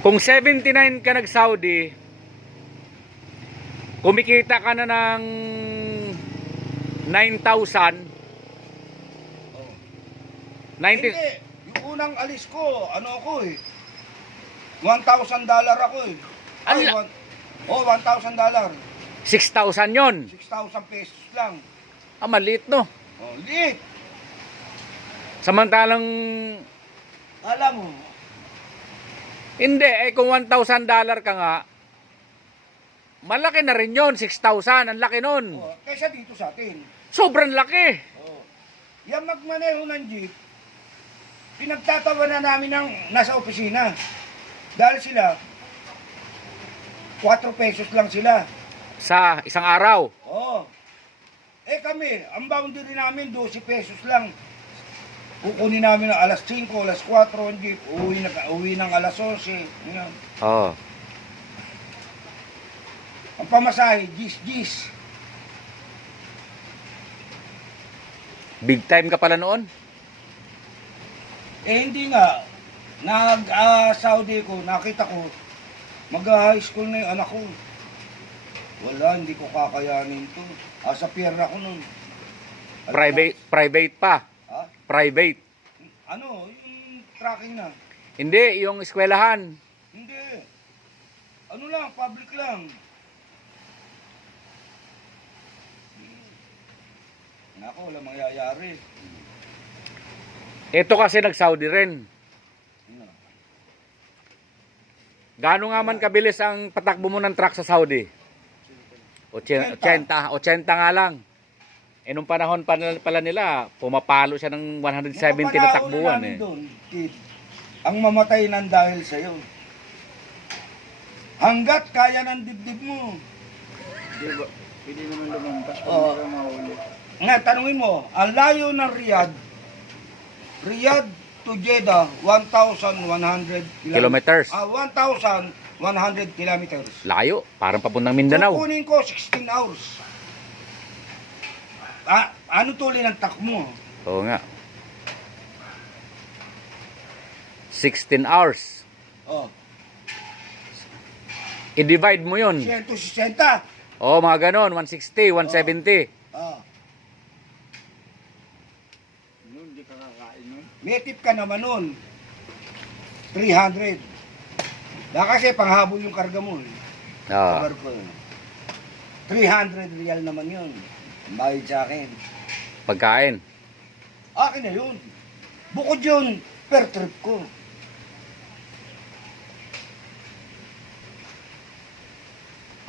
Kung 79 ka nag-Saudi, kumikita ka na ng 9,000. Oh. 90. Hindi. Yung unang alis ko, ano ako eh. $1,000 ako eh. Ay, Ano? $1,000. 6,000 yon. 6,000 pesos lang. Ah, maliit no. Oh, liit. Samantalang, Alam mo, hindi, eh kung $1,000 ka nga, malaki na rin yon, 6,000, ang laki nun. oh, kaysa dito sa atin. Sobrang laki. Oh. Yan magmaneho ng jeep, pinagtatawanan namin ng nasa opisina. Dahil sila, 4 pesos lang sila. Sa isang araw. Oo. Eh kami, ang boundary namin 12 pesos lang. Kukunin namin ng alas 5, alas 4 ang jeep. Uwi ng alas 11. Yan. Oo. Ang pamasahe, gis. Big time ka pala noon. Eh hindi nga. Saudi ko, nakita ko, mag-high school na yung anak ko. Wala, hindi ko kakayanin to. Sa piyerna ko nun. Private pa. Ha? Private. Ano, yung tracking na. Hindi, yung eskwelahan. Hindi. Ano lang, public lang. Nako, wala mangyayari. Ito kasi nag-Saudi rin. Ano? Gaano nga man kabilis ang patakbo mo ng truck sa Saudi? 80 nga lang. Eh nung panahon pala nila, pumapalo siya ng 170 na takbuhan eh. Doon, kid, ang mamatay nan dahil sa'yo. Hanggat kaya ng dibdib mo. Diba? Pwede naman lumampas kung Oo. hindi ka mahuli. Nga, tanungin mo, ang layo ng Riyadh to Jeddah, 1,100 Kilometers. 1,100 kilometers. Layo, parang papuntang Mindanao. Kukunin ko 16 hours. Ano tuloy ng takmo? Oo nga. 16 hours. Oh, I-divide mo yun. 160. Oo, mga ganon. 160, 170. Oh, Noon, di ka kakain nun. may tip ka naman nun. 300. Kasi panghabol yung karga mo. Oo. Cover ko yun. 300 real naman yun. Bayad sa akin. Pagkain. Akin na yun. Bukod yun, per trip ko.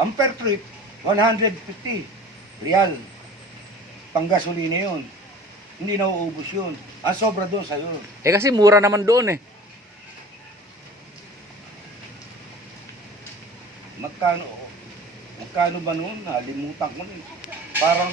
Ang per trip, 150 real. Panggasolina yun. Hindi nauubos yun. Ang sobra doon sa'yo. Eh kasi mura naman doon eh. Magkano ba noon? Nalimutan ko na. Parang